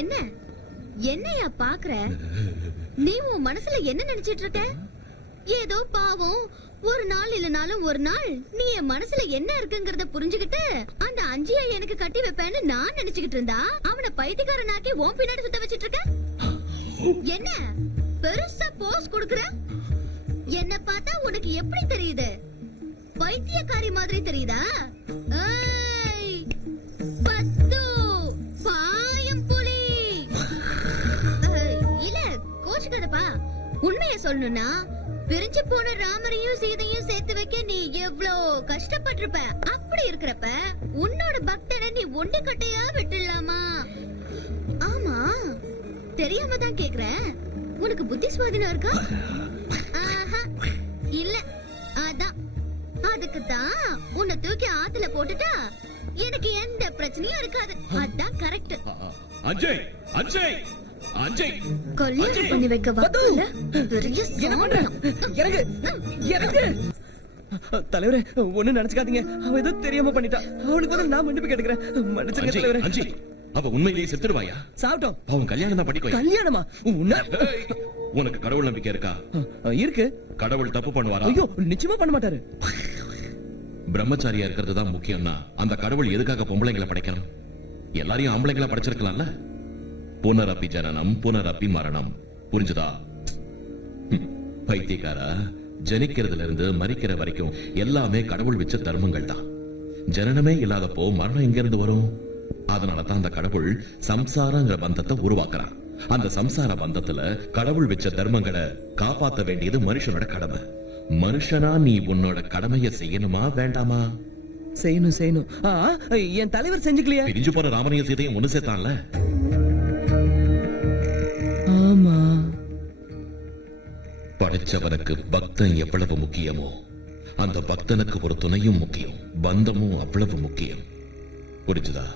என்ன என்னையா பாக்குற? நீ உன் மனசுல என்ன நினைச்சிட்டு இருக்க? ஏதோ பாவம் ஒரு நாள் இல்லனாலும் ஒரு நாள் நீ என் மனசுல என்ன இருக்குங்கறத புரிஞ்சுகிட்டு அந்த அஞ்சியா எனக்கு கட்டி வைப்பேன்னு நான் நினைச்சுக்கிட்டு இருந்தா அவனை பைத்தியக்காரனாக்கி உன் பின்னாடி சுத்த வச்சிட்டு இருக்க. என்ன பெருசா போஸ் கொடுக்கற? என்ன பார்த்தா உனக்கு எப்படி தெரியுது? பைத்தியக்காரி மாதிரி தெரியுதா? ஏய் பத்து பாயம் புலி. இல்ல கோச்சுக்காதப்பா, உண்மையை சொல்லணும்னா பிரிஞ்சு போன ராமரையும் சீதையும் சேர்த்து வைக்க நீ எவ்வளவு கஷ்டப்பட்டிருப்ப. அப்படி இருக்கிறப்ப உன்னோட பக்தனை நீ ஒண்டி கட்டையா விட்டுடலாமா? ஆமா, தெரியாம தான் கேக்குறேன். உனக்கு புத்தி சுவாதீனம் இருக்கா? ஆஹா, இல்ல. அதான் அதுக்கு தான் உன்னை தூக்கி ஆத்துல போட்டுட்டா எனக்கு எந்த பிரச்சனையும் இருக்காது. அதான் கரெக்ட். அஜய் அஜய் அஜய் கல்யாணம் பண்ணி வைக்க வந்தால பெரிய சாமரம். தலைவரே ஒண்ணு நினைச்சுக்காதீங்க. அவ ஏதோ தெரியாம பண்ணிட்டா. அவளுக்கு நான் மன்னிப்பு கேட்டுக்கிறேன். மன்னிச்சிருங்க தலைவரே. அஜய் அவ உண்மையிலேயே செத்துடுவாயா? சாப்பிட்டோம். அவன் கல்யாணம் தான் பண்ணிக்கோ. கல்யாணமா? உனக்கு கடவுள் நம்பிக்கை இருக்கா? இருக்கு. கடவுள் தப்பு பண்ணுவாரா? ஐயோ நிச்சயமா பண்ண மாட்டாரு. பிரம்மச்சாரியா இருக்கிறது தான் முக்கியம்னா அந்த கடவுள் எதுக்காக பொம்பளைங்களை படைக்கணும்? எல்லாரையும் ஆம்பளைங்களை படைச்சிருக்கலாம்ல. புனரப்பி ஜனனம் புனரப்பி மரணம். புரிஞ்சுதா? பைத்தியக்காரா, ஜனிக்கிறதுல இருந்து மரிக்கிற வரைக்கும் எல்லாமே கடவுள் வச்ச தர்மங்கள் தான். ஜனனமே இல்லாதப்போ மரணம் எங்க இருந்து வரும்? அதனாலதான் அந்த கடவுள் சம்சாரங்கிற பந்தத்தை உருவாக்குறான். அந்த சம்சார பந்தத்துல கடவுள் வச்ச தர்மங்களை காப்பாத்த வேண்டியது மனுஷனோட கடமை. மனுஷனா நீ உன்னோட கடமையை செய்யணுமா வேண்டாமா? செய்யணும் செய்யணும். என் தலைவர் செஞ்சுக்கலையா? பிரிஞ்சு போற ராமனையும் சீதையும் ஒண்ணு சேர்த்தான்ல. ஆமா. படைச்சவனுக்கு பக்தன் எவ்வளவு முக்கியமோ அந்த பக்தனுக்கு ஒரு துணையும் முக்கியம், பந்தமும் அவ்வளவு முக்கியம். புரிஞ்சுதா?